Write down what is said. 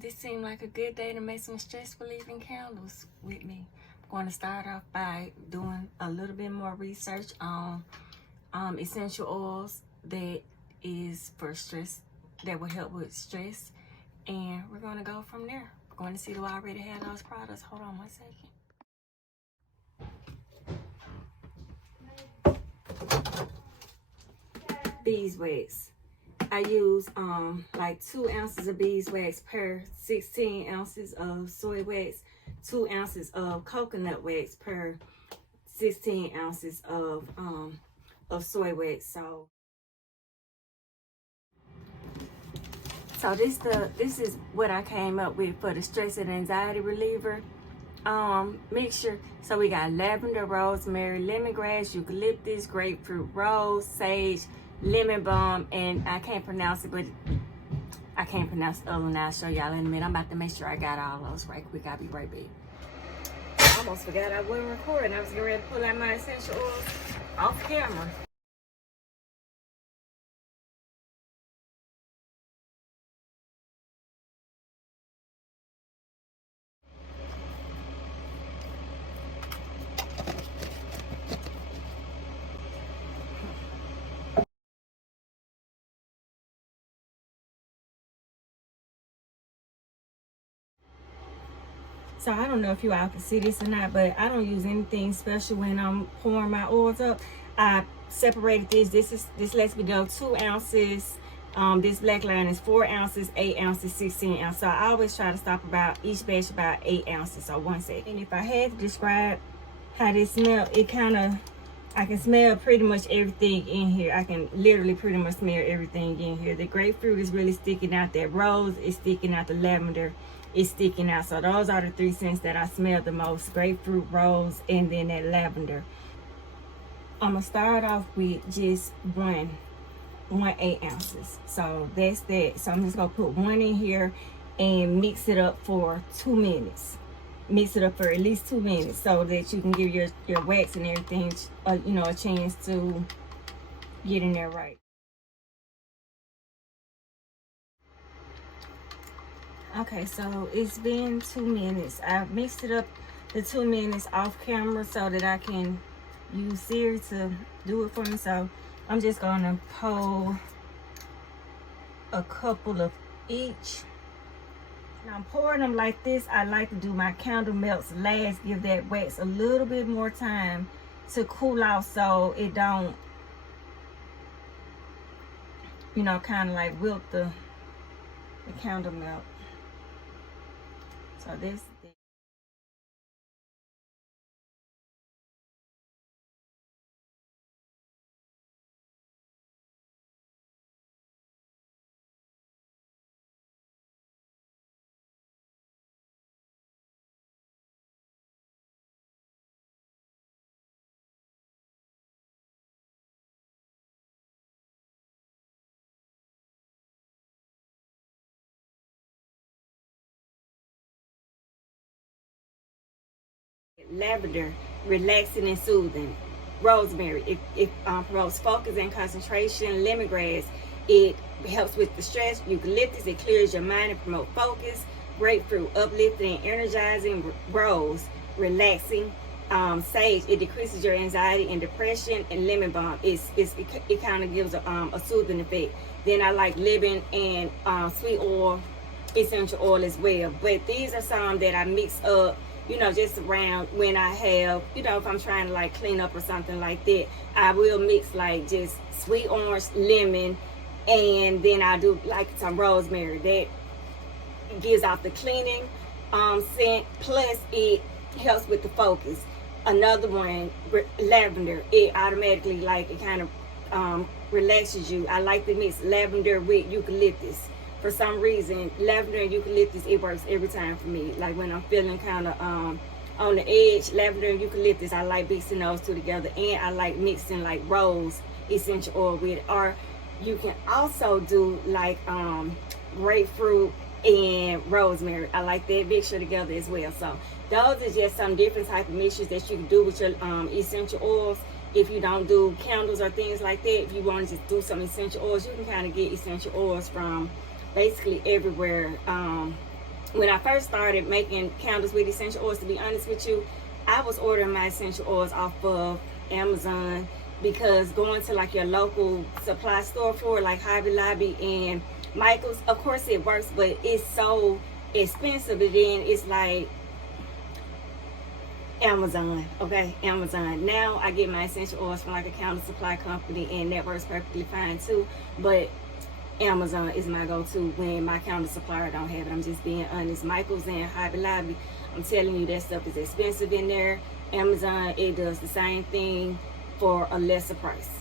this seemed like a good day to make some stress relieving candles with me. I'm going to start off by doing a little bit more research on essential oils that is for stress, that will help with stress, and we're going to go from there. We're going to see, do I already have those products? Hold on 1 second. Beeswax. I use like 2 ounces of beeswax per 16 ounces of soy wax, 2 ounces of coconut wax per 16 ounces of soy wax. So this is what I came up with for the stress and anxiety reliever mixture. So we got lavender, rosemary, lemongrass, eucalyptus, grapefruit, rose, sage, lemon balm, and I can't pronounce it, but I can't pronounce the other one. I'll show y'all in a minute. I'm about to make sure I got all those right quick. I'll be right back. I almost forgot I wasn't recording. I was getting ready to pull out my essential oils off camera. So I don't know if you all can see this or not, but I don't use anything special when I'm pouring my oils up. I separated this. This lets me know 2 ounces. This black line is 4 ounces, 8 ounces, 16 ounces. So I always try to stop about each batch about 8 ounces. So 1 second. And if I had to describe how this smells, it kind of, I can smell pretty much everything in here. I can literally pretty much smell everything in here. The grapefruit is really sticking out. That rose is sticking out. The lavender is sticking out. So those are the 3 scents that I smell the most: grapefruit, rose, and then that lavender. I'm gonna start off with just one 8 ounces. So that's that. So I'm just gonna put 1 in here and mix it up for 2 minutes. Mix it up for at least 2 minutes so that you can give your wax and everything you know, a chance to get in there right. Okay, so it's been 2 minutes. I've mixed it up the 2 minutes off camera so that I can use Siri to do it for me. So I'm just gonna pour a couple of each. And I'm pouring them like this. I like to do my candle melts last, give that wax a little bit more time to cool off so it don't, you know, kind of like wilt the candle melt. So this. Lavender, relaxing and soothing. Rosemary, it promotes focus and concentration. Lemongrass, it helps with the stress. Eucalyptus, it clears your mind and promotes focus. Grapefruit, uplifting and energizing. Rose, relaxing. Sage, it decreases your anxiety and depression. And lemon balm, it kind of gives a soothing effect. Then I like lemon and sweet oil, essential oil as well. But these are some that I mix up, you know, just around when I have, you know, if I'm trying to like clean up or something like that. I will mix like just sweet orange, lemon, and then I do like some rosemary. That gives off the cleaning scent, plus it helps with the focus. Another one, lavender, it automatically, like, it kind of relaxes you. I like to mix lavender with eucalyptus. For some reason, lavender and eucalyptus, it works every time for me. Like when I'm feeling kind of on the edge, lavender and eucalyptus, I like mixing those 2 together. And I like mixing like rose essential oil with it. Or you can also do like grapefruit and rosemary. I like that mixture together as well. So those are just some different type of mixtures that you can do with your essential oils. If you don't do candles or things like that, if you want to just do some essential oils, you can kind of get essential oils from basically everywhere when I first started making candles with essential oils, to be honest with you, I was ordering my essential oils off of Amazon, because going to like your local supply store for like Hobby Lobby and Michael's, of course it works, but it's so expensive. And then it's like Amazon, okay, Amazon. Now I get my essential oils from like a counter supply company, and that works perfectly fine too. But Amazon is my go-to when my counter supplier don't have it. I'm just being honest. Michael's and Hobby Lobby, I'm telling you, that stuff is expensive in there. Amazon, it does the same thing for a lesser price.